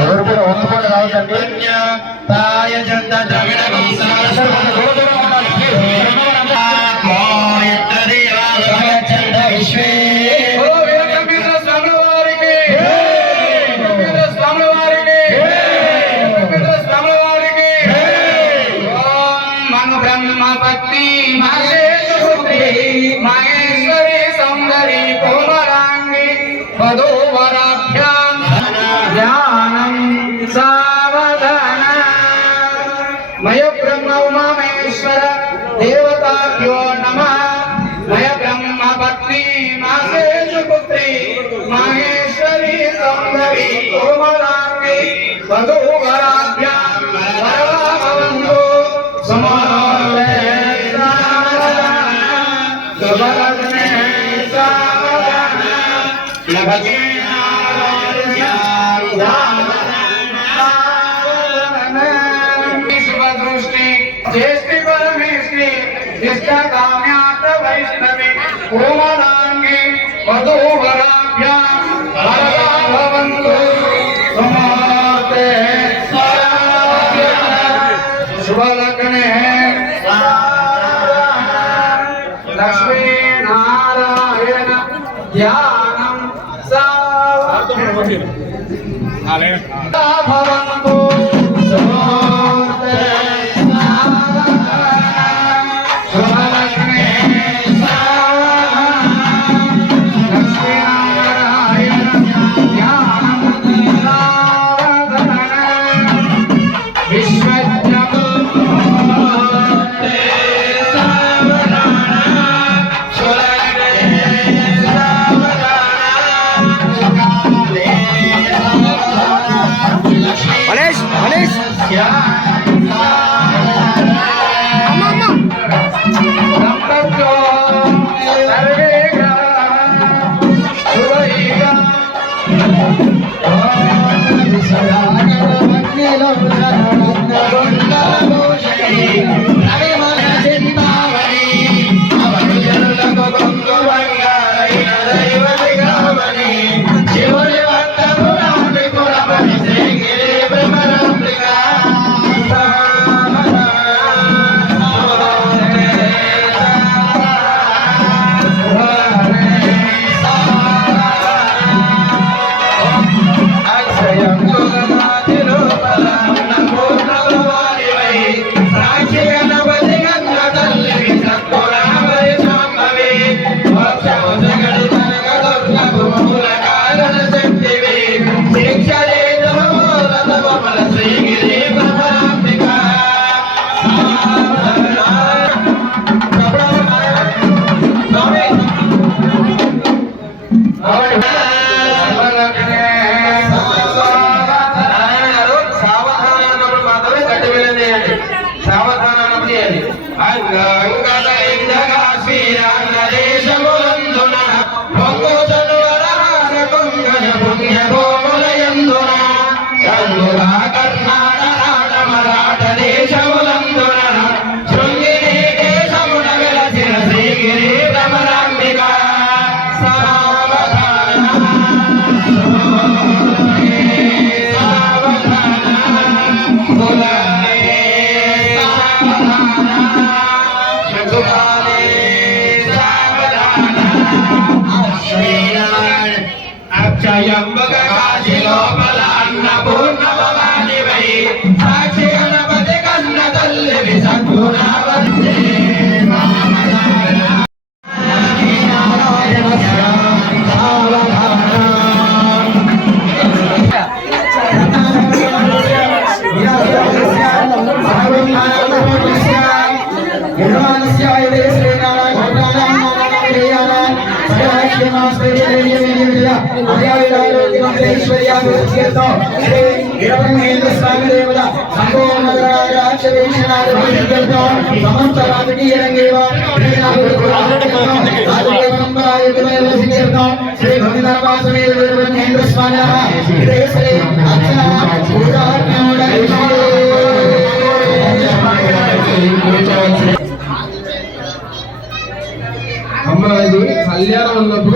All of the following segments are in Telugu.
ఎవరు కూడా ఒంగోలు రావద్దండి తాయ చంద ద్రవిడ చంద సౌందరి కోమలాంగి వధూవరాభ్యాం సమానోరే శుభలగ్నే సావధాన లభతే చేష్టి పరమేష్టి ఇష్ట కామ్యాత వైష్ణవి కోమలాంగి వధూవరాభ్యాం ధ్యానం భవంతు சதாகர అక్షయంబక కాశీ లోపల అన్నపూర్ణ భవాని సాక్షి గణపతి కన్న తల్లి విసంగుణ వందే సమస్త రాజకీయ రంగేవ శ్రీ గోవిందవాసమేంద్ర స్వామి శ్రీ అర్చన కళ్యాణం ఉన్నప్పుడు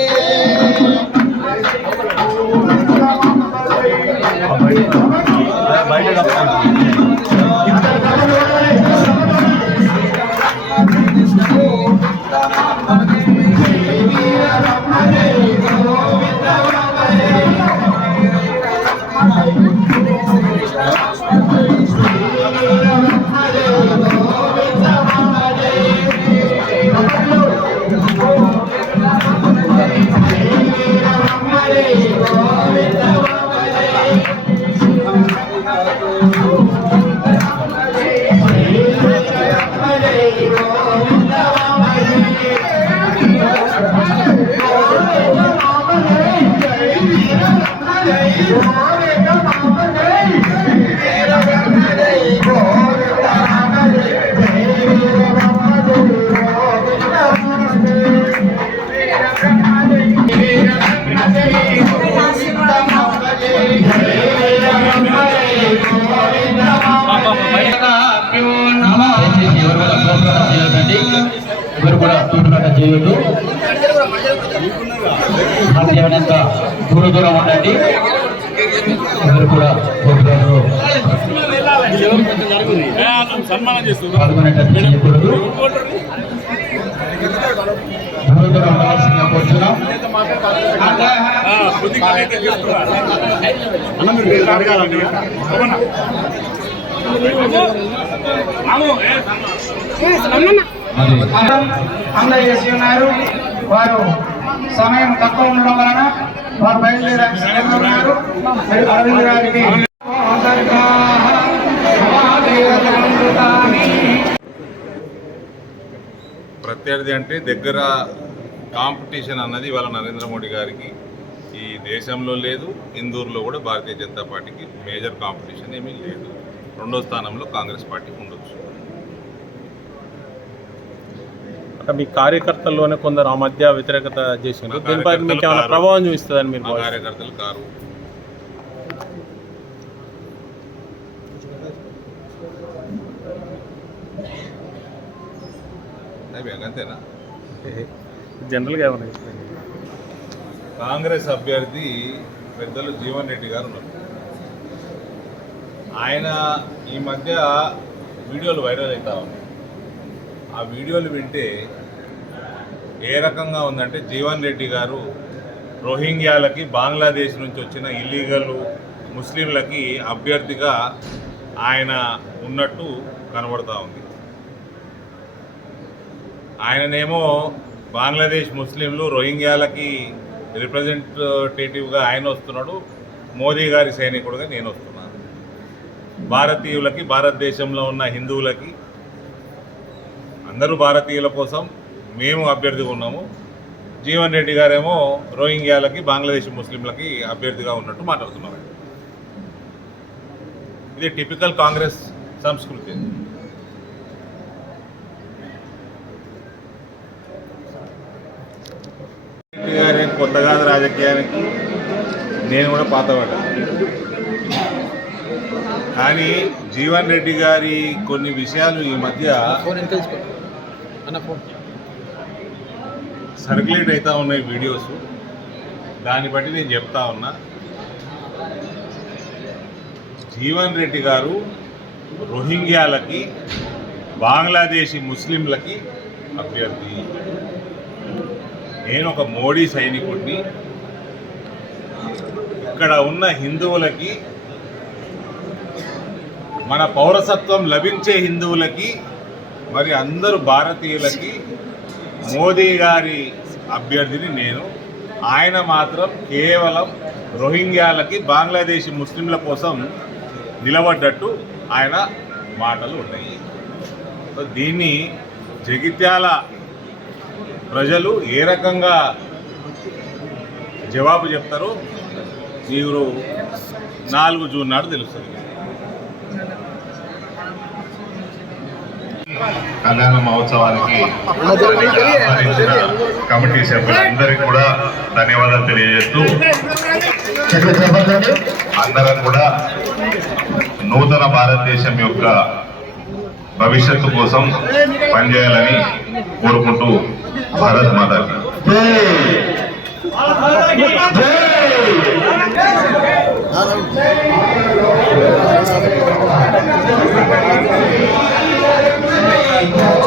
సాధ్యమైనంత దూర దూరం ఉండండి ఎవరు కూడా తోపులాటలో పాల్గొనేటట్టు చేయకూడదు దూర దూరం ఉండాల్సిందిగా కోరుతున్నాం అందజేసి ఉన్నారు వారు సమయం తక్కువ ఉండడం వలన వారు బయలుదేరారు. అరవింద్ గారికి. ప్రత్యర్థి అంటే దగ్గర కాంపిటీషన్ అన్నది ఇవాళ నరేంద్ర మోడీ గారికి. ఈ దేశంలో లేదు ఇందూరులో కూడా భారతీయ జనతా పార్టీకి మేజర్ కాంపిటీషన్ ఏమీ లేదు. రెండో స్థానంలో కాంగ్రెస్ పార్టీ ఉండొచ్చు. అంటే మీ కార్యకర్తల్లోనే కొందరు ఆ మధ్య వ్యతిరేకత చేసిండ్రు దీనిపై మీకు ఏమైనా ప్రభావం చూపిస్తుందని మీరు? కార్యకర్తలు కారు. అంతేనా? జనరల్గా ఏమైనా? కాంగ్రెస్ అభ్యర్థి పెద్దలు జీవన్ రెడ్డి గారు ఉన్నారు. ఆయన ఈ మధ్య వీడియోలు వైరల్ అవుతా ఉన్నాయి. ఆ వీడియోలు వింటే ఏ రకంగా ఉందంటే జీవన్ రెడ్డి గారు రోహింగ్యాలకి బంగ్లాదేశ్ నుంచి వచ్చిన ఇల్లీగల్ ముస్లింలకి అభ్యర్థిగా ఆయన ఉన్నట్టు కనబడతా ఉంది. ఆయననేమో బంగ్లాదేశ్ ముస్లింలు రోహింగ్యాలకి రిప్రజెంటేటివ్గా ఆయన వస్తున్నాడు మోదీ గారి సైనికుడుగా నేను వస్తున్నాను. భారతీయులకి భారతదేశంలో ఉన్న హిందువులకి అందరూ భారతీయుల కోసం మేము అభ్యర్థిగా ఉన్నాము. జీవన్ రెడ్డి గారేమో రోహింగ్యాలకి బంగ్లాదేశ్ ముస్లింలకి అభ్యర్థిగా ఉన్నట్టు మాట్లాడుతున్నారు. ఇది టిపికల్ కాంగ్రెస్ సంస్కృతి. రెడ్డి గారి కొత్త కాదు రాజకీయానికి నేను కూడా పాతవాడ కానీ జీవన్ రెడ్డి గారి కొన్ని విషయాలు ఈ మధ్య సర్క్యులేట్ అవుతా ఉన్నాయి వీడియోస్. దాన్ని బట్టి నేను చెప్తా ఉన్నా. జీవన్ రెడ్డి గారు రోహింగ్యాలకి బంగ్లాదేశీ ముస్లింలకి అభ్యర్థి. నేను ఒక మోడీ సైనికుడిని. ఇక్కడ ఉన్న హిందువులకి మన పౌరసత్వం లభించే హిందువులకి మరి అందరు భారతీయులకి మోదీ గారి అభ్యర్థిని నేను. ఆయన మాత్రం కేవలం రోహింగ్యాలకి బంగ్లాదేశీ ముస్లింల కోసం నిలబడ్డట్టు ఆయన మాటలు ఉన్నాయి సో దీన్ని జగిత్యాల ప్రజలు ఏ రకంగా జవాబు చెప్తారో మీరు నాలుగు జూన్ నాడు తెలుస్తుంది. కళ్యాణ మహోత్సవానికి కమిటీ సభ్యులందరికీ కూడా ధన్యవాదాలు తెలియజేస్తూ అందరం కూడా నూతన భారతదేశం యొక్క భవిష్యత్తు కోసం పనిచేయాలని కోరుకుంటూ భారత్ మాతకి Thank you. Bye.